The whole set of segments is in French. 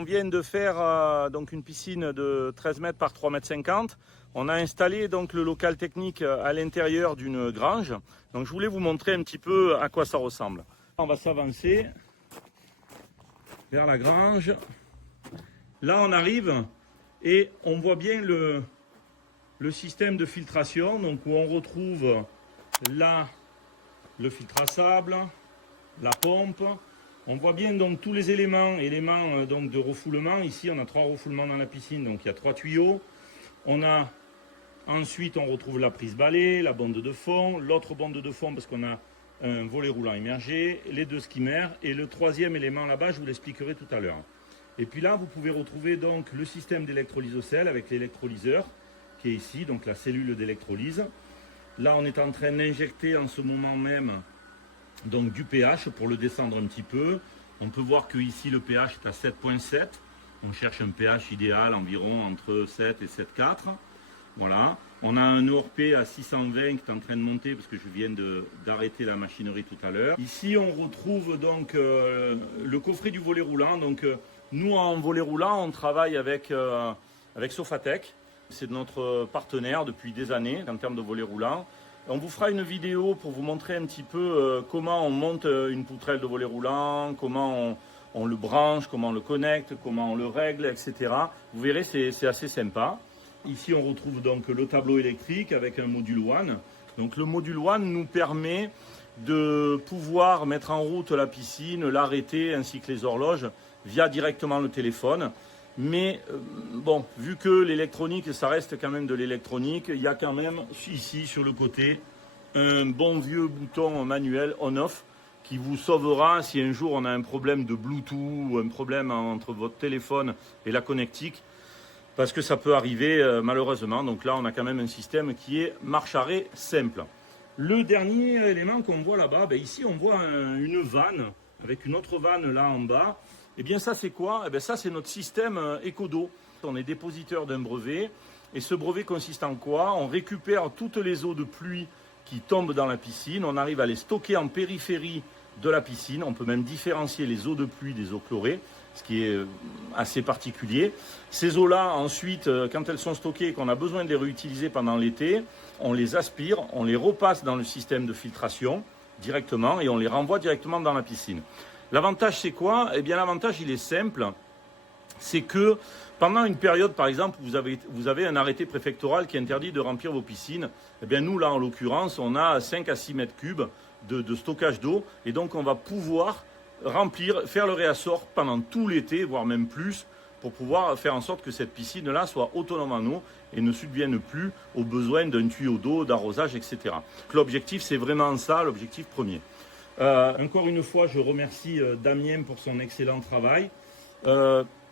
on vient de faire donc une piscine de 13 mètres par 3 mètres 50. On a installé donc le local technique à l'intérieur d'une grange. Donc je voulais vous montrer un petit peu à quoi ça ressemble. On va s'avancer vers la grange. Là on arrive et on voit bien le système de filtration, donc où on retrouve là le filtre à sable, la pompe. On voit bien donc tous les éléments donc de refoulement. Ici on a 3 refoulements dans la piscine, donc il y a 3 tuyaux. Ensuite on retrouve la prise balai, la bonde de fond, l'autre bonde de fond parce qu'on a un volet roulant immergé, les 2 skimmers et le 3e élément là-bas, je vous l'expliquerai tout à l'heure. Et puis là vous pouvez retrouver donc le système d'électrolyse au sel avec l'électrolyseur qui est ici, donc la cellule d'électrolyse. Là on est en train d'injecter en ce moment même donc du pH pour le descendre un petit peu. On peut voir que ici le pH est à 7,7. On cherche un pH idéal environ entre 7 et 7,4. Voilà. On a un EORP à 620 qui est en train de monter parce que je viens d'arrêter la machinerie tout à l'heure. Ici on retrouve donc le coffret du volet roulant. Donc nous en volet roulant on travaille avec Sofatec. C'est notre partenaire depuis des années en termes de volet roulant. On vous fera une vidéo pour vous montrer un petit peu comment on monte une poutrelle de volet roulant, comment on le branche, comment on le connecte, comment on le règle, etc. Vous verrez, c'est assez sympa. Ici, on retrouve donc le tableau électrique avec un module WAN. Donc le module WAN nous permet de pouvoir mettre en route la piscine, l'arrêter ainsi que les horloges via directement le téléphone. Mais bon, vu que l'électronique, ça reste quand même de l'électronique, il y a quand même ici sur le côté un bon vieux bouton manuel on-off qui vous sauvera si un jour on a un problème de Bluetooth ou un problème entre votre téléphone et la connectique, parce que ça peut arriver malheureusement. Donc là, on a quand même un système qui est marche-arrêt simple. Le dernier élément qu'on voit là-bas, ici on voit une vanne avec une autre vanne là en bas. Et bien ça c'est quoi? Eh bien ça c'est notre système Ecodo. On est dépositeur d'un brevet et ce brevet consiste en quoi? On récupère toutes les eaux de pluie qui tombent dans la piscine, on arrive à les stocker en périphérie de la piscine, on peut même différencier les eaux de pluie des eaux chlorées, ce qui est assez particulier. Ces eaux-là ensuite, quand elles sont stockées et qu'on a besoin de les réutiliser pendant l'été, on les aspire, on les repasse dans le système de filtration directement et on les renvoie directement dans la piscine. L'avantage c'est quoi? Eh bien l'avantage il est simple, c'est que pendant une période par exemple vous avez un arrêté préfectoral qui interdit de remplir vos piscines. Eh bien nous là en l'occurrence on a 5 à 6 mètres cubes de stockage d'eau et donc on va pouvoir remplir, faire le réassort pendant tout l'été, voire même plus, pour pouvoir faire en sorte que cette piscine là soit autonome en eau et ne subvienne plus aux besoins d'un tuyau d'eau, d'arrosage, etc. L'objectif c'est vraiment ça, l'objectif premier. Encore une fois, je remercie Damien pour son excellent travail.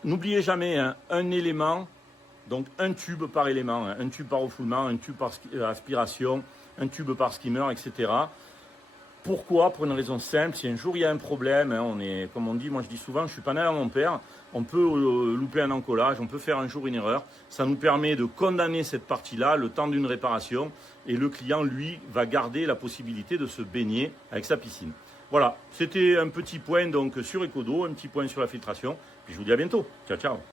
N'oubliez jamais un élément, donc un tube par élément, un tube par refoulement, un tube par aspiration, un tube par skimmer, etc. Pourquoi? Pour une raison simple, si un jour il y a un problème, on est, comme on dit, moi je dis souvent, je suis pas né à mon père, on peut louper un encollage, on peut faire un jour une erreur, ça nous permet de condamner cette partie-là le temps d'une réparation et le client, lui, va garder la possibilité de se baigner avec sa piscine. Voilà, c'était un petit point donc sur Ecodo, un petit point sur la filtration, puis je vous dis à bientôt, ciao ciao.